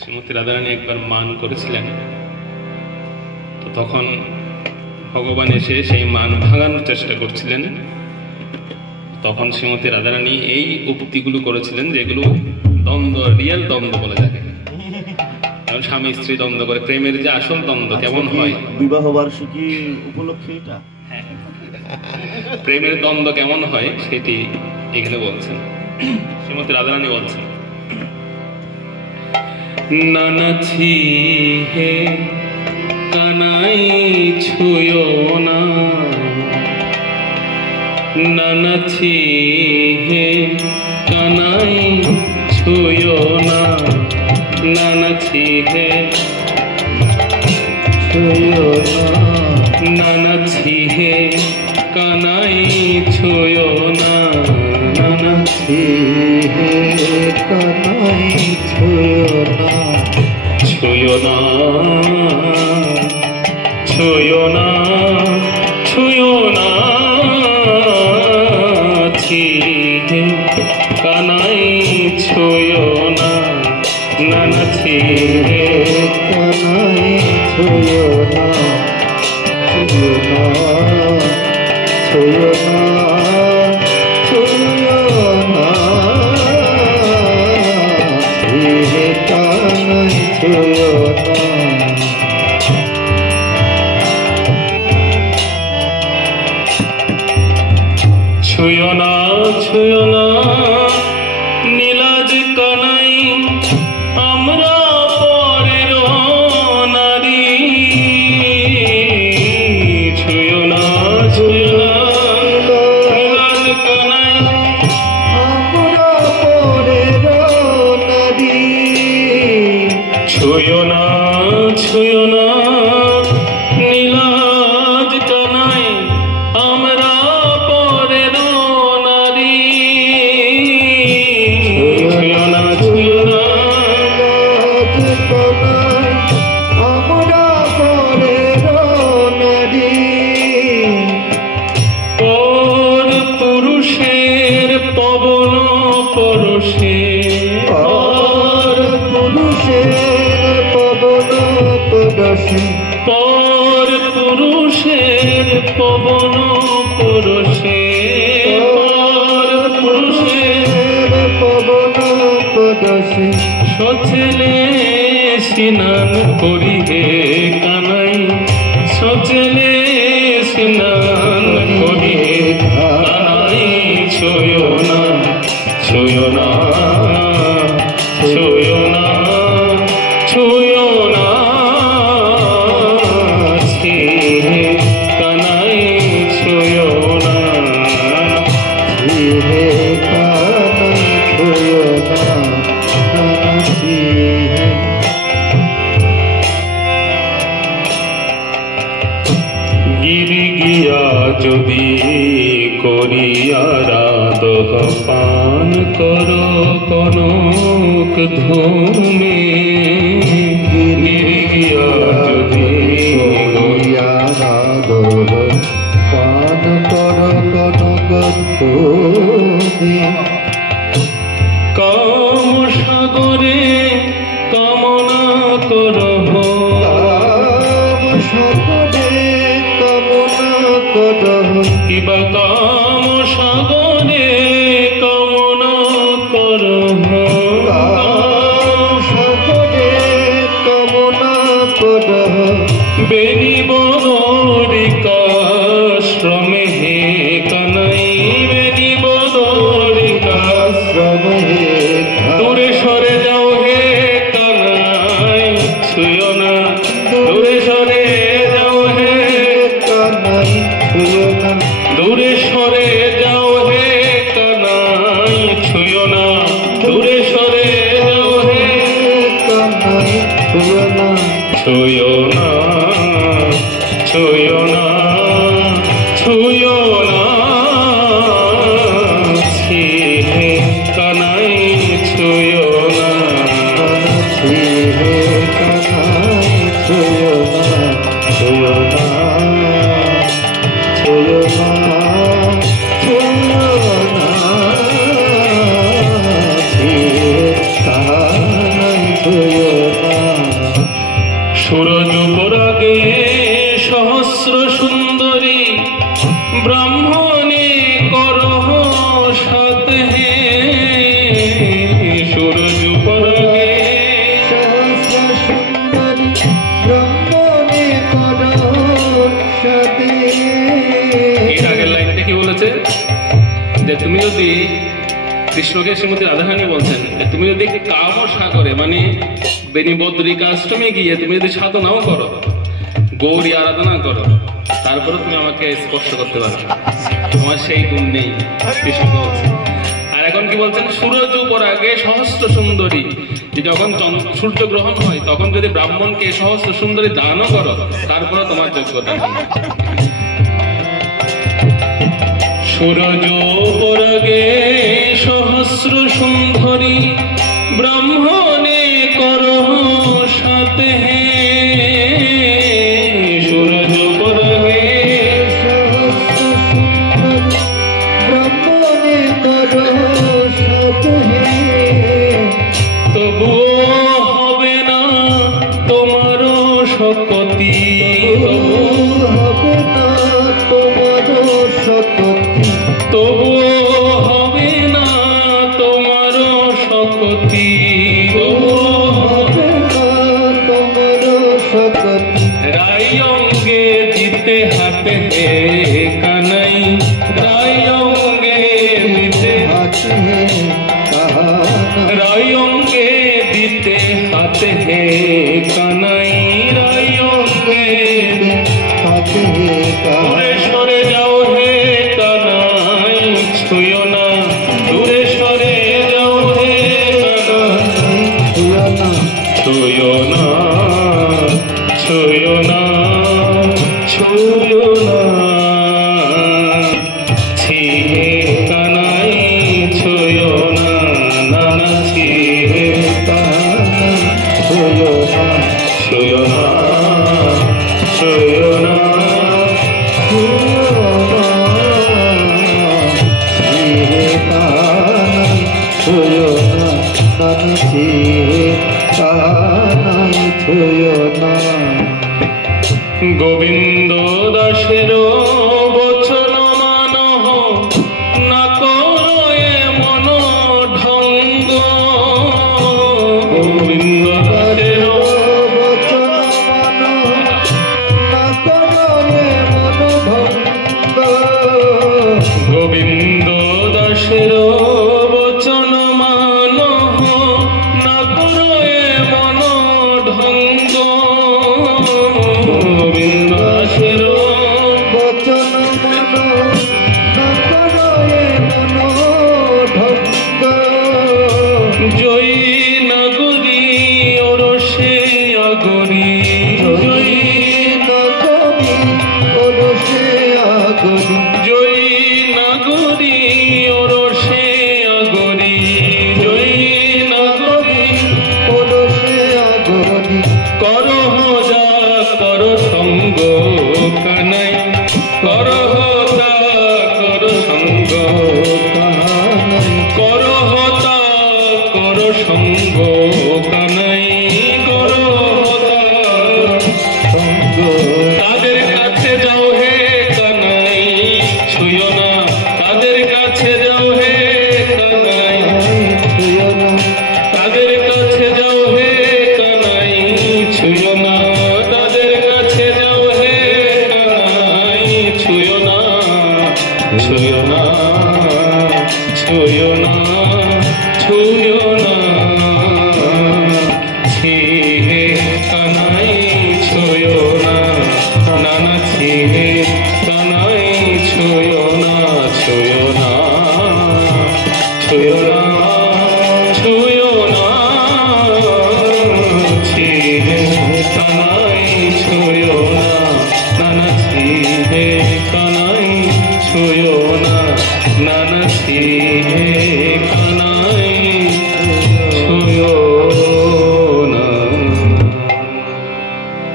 শ্রীমতী রাধারানী একবার মান করেছিলেন, তো তখন ভগবান এসে সেই মান ভাঙানোর চেষ্টা করছিলেন। তখন শ্রীমতী রাধারানী এই উক্তিগুলো করেছিলেন, যেগুলো দ্বন্দ্ব, রিয়েল দ্বন্দ্ব বলে যাকে, স্বামী স্ত্রী দ্বন্দ্ব করে, প্রেমের যে আসল দ্বন্দ্ব কেমন হয়, বিবাহ বার্ষিকী উপলক্ষে এটা প্রেমের দ্বন্দ্ব কেমন হয় সেটি এখানে বলছেন। শ্রীমতী রাধারানী বলছেন, নানাছি হে কানাই ছুঁয়ো না, নানাছি হে কানাই ছুঁয়ো না, নানাছি হে ছুঁয়ো না, নানাছি হে কানাই ছুঁয়ো না, নানাছি হে কানাই ছুঁয়ো না, ছুঁয়ো না, ছুঁয়ো না, ছুঁয়ো না, ছি হে কানাই ছুঁয়ো না, নানাছি হে কানাই ছুঁয়ো না, ছুঁয়ো না, ছুঁয়ো না, ছুঁয়ো না, হে কানাই ছুঁয়ো না। ছুঁয়ো না, ছুঁয়ো না, নীলাজ কানাই আমরা পরের নারী, ছুঁয়ো না, ছুঁয়ো না, নীলাজ কানাই আমরা পরের নারী, ছুঁয়ো না, ছুঁয়ো না, নীলাজ কানাই আমরা পরের নারী, ছুঁয়ো না, ছুঁয়ো না, আমরা পরের নারী, পর পুরুষের পবন পরশে, পর পুরুষের পবন পরশে, পর পুরুষের পবন পরশে, পর পুরুষের পবন পরশে, সচলে স্নান করি হে কানাই, সচলে স্নান করি হে কানাই, ছুঁয়ো না, ছুঁয়ো না, ছুঁয়ো না, ছুঁয়ো না, ছি হে কানাই ছুঁয়ো না, ছি হে কানাই ছুঁয়ো না, ছি হে। গিরি গিয়া যদি করিয়া রাধহ পান কর কনক ধূমে, গিরি গিয়া যদি করিয়া রাধহ পান কর কনক ধূমে, কাম সাগরে কামনা করহ, কাম সাগরে কামনা করহ, কিবা কাম সাগরে কামনা করহ, কাম সাগরে কামনা করহ, বেনি বদরিকাশ্রমে হে কানাই, বেনি বদরিকাশ্রমে হে, দূরে সরে যাও হে কানাই, ছুঁয়ো না, দূরে সরে যাও হে কানাই, ছুঁয়ো না, দূরে সরে যাও হে কানাই, ছুঁয়ো না, দূরে সরে যাও হে কানাই, ছুঁয়ো না, ছুঁয়ো না, ছুঁয়ো না, ছুঁয়ো না, ছি হে কানাই ছুঁয়ো না, ছি হে কানাই ছুঁয়ো না, ছুঁয়ো না, ছুঁয়ো না, ছুঁয়ো না, ছি হে কানাই ছুঁয়ো না। সূরজ পরাগে সহস্র সুন্দরী ব্রাহ্মণে করহ সাত হে সূরজ পরাগে সহস্র সুন্দরী ব্রাহ্মণে করহ সাত হে। এর আগের লাইনটা কি বলেছে যে তুমি যদি কৃষ্ণকে শ্রীমতী রাধারানী বলছেন যে তুমি যদি কাম সাগরে মানে বেনি বদ্রিকাষ্টমে গিয়ে তুমি যদি সাধনাও করো গৌরী আরাধনা করো তারপরে তুমি আমাকে স্পর্শ করতে পারবে তোমার সেই গুণ নেই কৃষ্ণ বলছে। আর এখন কি বলছেন সূরজ পরাগে সহস্র সুন্দরী যে যখন সূর্য গ্রহণ হয় তখন যদি ব্রাহ্মণকে সহস্র সুন্দরী দানও করো তারপরে তোমার যোগ্যতা নেই। সূরজ পরাগে সহস্র সুন্দরী ব্রাহ্মণে করহ সাত হে সূরজ পরাগে সহস্র সুন্দরী ব্রাহ্মণে করহ সাত হে। তবুও হবে না তোমার শক্তি হবে না তোমার শক্তি, তবুও হবে না তোমার শক্তি তবুও হবে না তোমার শক্তি। রাই অঙ্গে দিতে হাতে হে কানাই রাই অঙ্গে দিতে হাতে কাহানা, রাই অঙ্গে দিতে হাতে হে কানাই রাই অঙ্গে হাতে দূরে সরে যাও হে কানাই ছুঁয়ো না দূরে সরে যাও হে কানাই কাহানা, ছুঁয়ো না ছুঁয়ো না ছুঁয়ো না ছি হে কানাই ছুঁয়ো না নানা ছি হে কাহানা, ছুঁয়ো না, ছুঁয়ো না ছুঁয়ো না ছুঁয়ো না, ছিঁড়ে কাহানা, ছুঁয়ো না, নানা ছিঁড়ে কাহানা, ছুঁয়ো না। গোবিন্দ দাসের বচন মানহ না করো এমন ঢঙ্গ গোবিন্দ দাসের গোবিন্দ দাসের বচন মানহ না করো এমন ঢঙ্গ গোবিন্দ দাসের জয়ী নগরী ওরসে আগরী জয়ী জয়ী নগরী ওরসে আগরী জয়ী নগরী করহ যা কর সঙ্গ কানাই করহ তা কর সঙ্গ করহ তা কর সঙ্গ কানাই করহ তা তাদের কাছে যাও হে কানাই ছুঁয়ো না তাদের কাছে যাও হে কানাই তাদের কাছে যাও হে কানাই ছুঁয়ো না তাদের কাছে যাও হে কানাই ছুঁয়ো না ছুঁয়ো না ছুঁয়ো না ছুঁয়ো না ছি হে কানাই ছুঁয়ো না নানা ছি হে কানাই ছুঁয়ো না ছুঁয়ো না ছুঁয়ো না ছুঁয়ো না ছি হে কানাই ছুঁয়ো না নানা ছি হে কানাই ছুঁয়ো না নানা ছি